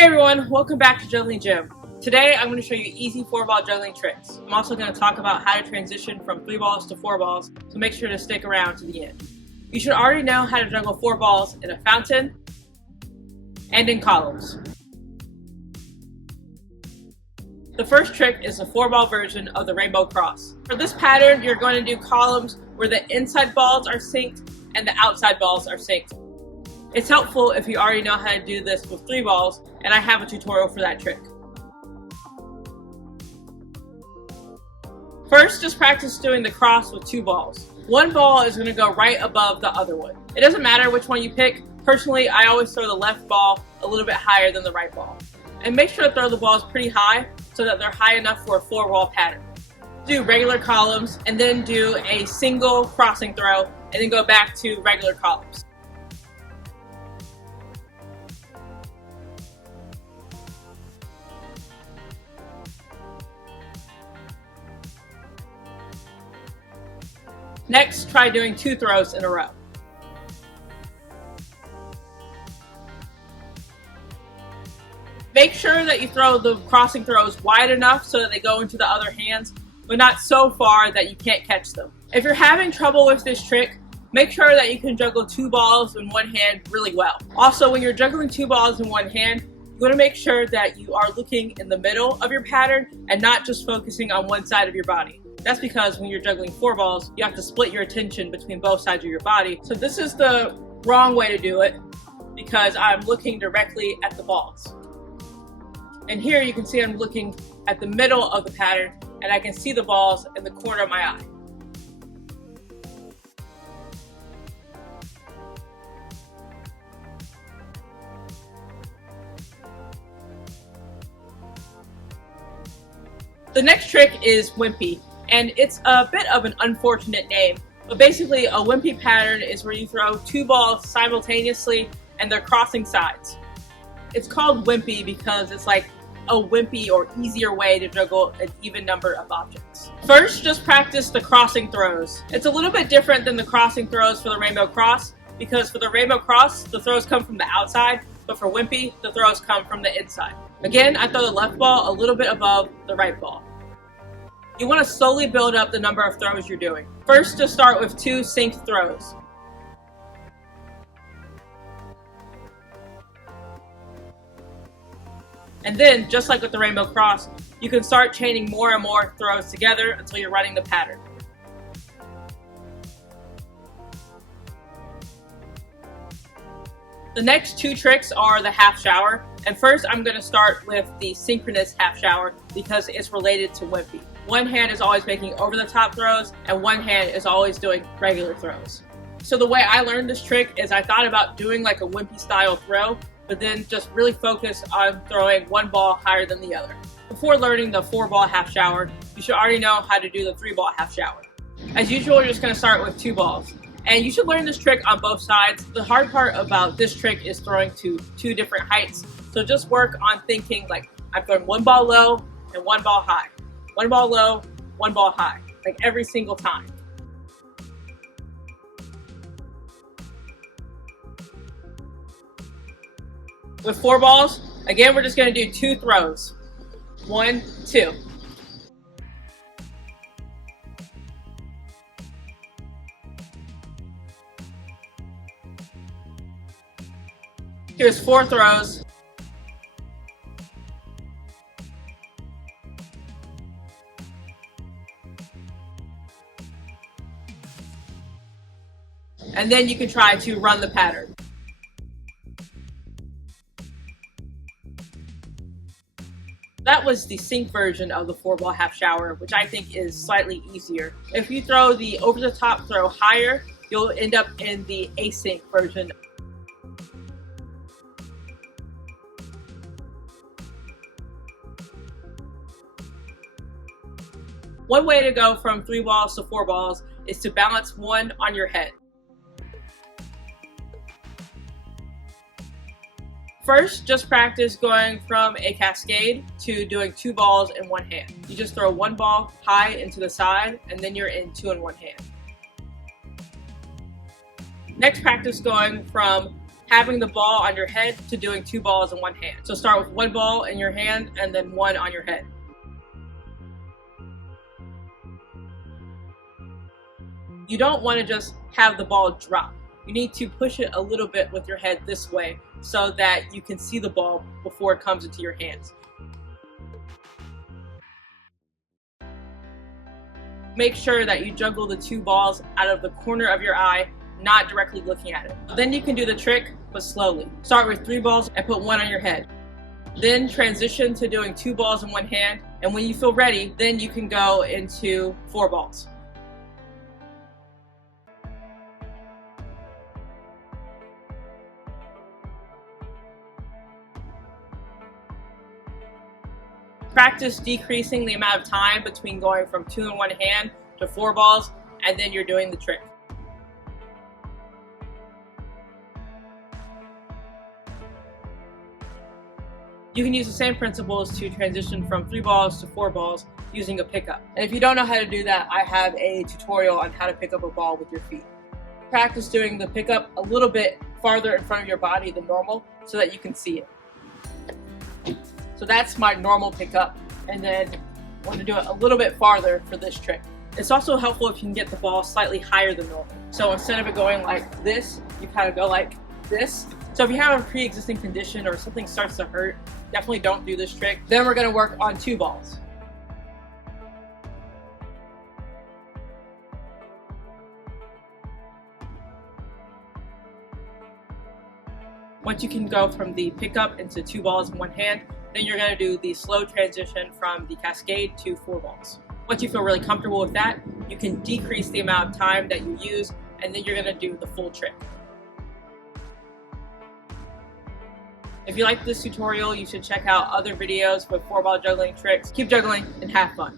Hey everyone, welcome back to Juggling Gym. Today I'm going to show you easy 4-ball juggling tricks. I'm also going to talk about how to transition from 3 balls to 4 balls, so make sure to stick around to the end. You should already know how to juggle 4 balls in a fountain and in columns. The first trick is the 4-ball version of the rainbow cross. For this pattern, you're going to do columns where the inside balls are synced and the outside balls are synced. It's helpful if you already know how to do this with 3 balls, and I have a tutorial for that trick. First, just practice doing the cross with 2 balls. One ball is going to go right above the other one. It doesn't matter which one you pick. Personally, I always throw the left ball a little bit higher than the right ball. And make sure to throw the balls pretty high so that they're high enough for a 4-ball pattern. Do regular columns and then do a single crossing throw and then go back to regular columns. Next, try doing 2 throws in a row. Make sure that you throw the crossing throws wide enough so that they go into the other hands, but not so far that you can't catch them. If you're having trouble with this trick, make sure that you can juggle 2 balls in one hand really well. Also, when you're juggling 2 balls in one hand, you want to make sure that you are looking in the middle of your pattern and not just focusing on one side of your body. That's because when you're juggling 4 balls, you have to split your attention between both sides of your body. So this is the wrong way to do it because I'm looking directly at the balls. And here you can see I'm looking at the middle of the pattern and I can see the balls in the corner of my eye. The next trick is Wimpy. And it's a bit of an unfortunate name, but basically a Wimpy pattern is where you throw 2 balls simultaneously and they're crossing sides. It's called Wimpy because it's like a wimpy or easier way to juggle an even number of objects. First, just practice the crossing throws. It's a little bit different than the crossing throws for the rainbow cross because for the rainbow cross, the throws come from the outside, but for Wimpy, the throws come from the inside. Again, I throw the left ball a little bit above the right ball. You want to slowly build up the number of throws you're doing. First, just start with 2 synced throws. And then, just like with the rainbow cross, you can start chaining more and more throws together until you're running the pattern. The next 2 tricks are the half shower. And first, I'm going to start with the synchronous half shower because it's related to Wimpy. One hand is always making over-the-top throws, and one hand is always doing regular throws. So the way I learned this trick is I thought about doing like a Wimpy-style throw, but then just really focused on throwing one ball higher than the other. Before learning the 4-ball half shower, you should already know how to do the 3-ball half shower. As usual, you're just going to start with 2 balls. And you should learn this trick on both sides. The hard part about this trick is throwing to 2 different heights. So just work on thinking like, I'm throwing 1 ball low and 1 ball high. 1 ball low, 1 ball high, like every single time. With 4 balls, again, we're just going to do 2 throws. 1, 2. Here's 4 throws. And then you can try to run the pattern. That was the sync version of the 4-ball half shower, which I think is slightly easier. If you throw the over-the-top throw higher, you'll end up in the async version. One way to go from 3 balls to 4 balls is to balance one on your head. First, just practice going from a cascade to doing 2 balls in one hand. You just throw 1 ball high into the side, and then you're in 2 in one hand. Next, practice going from having the ball on your head to doing 2 balls in one hand. So start with 1 ball in your hand and then 1 on your head. You don't want to just have the ball drop. You need to push it a little bit with your head this way so that you can see the ball before it comes into your hands. Make sure that you juggle the 2 balls out of the corner of your eye, not directly looking at it. Then you can do the trick, but slowly. Start with 3 balls and put 1 on your head. Then transition to doing 2 balls in one hand, and when you feel ready, then you can go into 4 balls. Practice decreasing the amount of time between going from 2 in one hand to 4 balls, and then you're doing the trick. You can use the same principles to transition from 3 balls to 4 balls using a pickup. And if you don't know how to do that, I have a tutorial on how to pick up a ball with your feet. Practice doing the pickup a little bit farther in front of your body than normal so that you can see it. So that's my normal pickup, and then I'm going to do it a little bit farther for this trick. It's also helpful if you can get the ball slightly higher than normal. So instead of it going like this, you kind of go like this. So if you have a pre-existing condition or something starts to hurt, definitely don't do this trick. Then we're going to work on 2 balls. Once you can go from the pickup into 2 balls in one hand, then you're going to do the slow transition from the cascade to 4 balls. Once you feel really comfortable with that, you can decrease the amount of time that you use, and then you're going to do the full trick. If you like this tutorial, you should check out other videos with 4-ball juggling tricks. Keep juggling and have fun.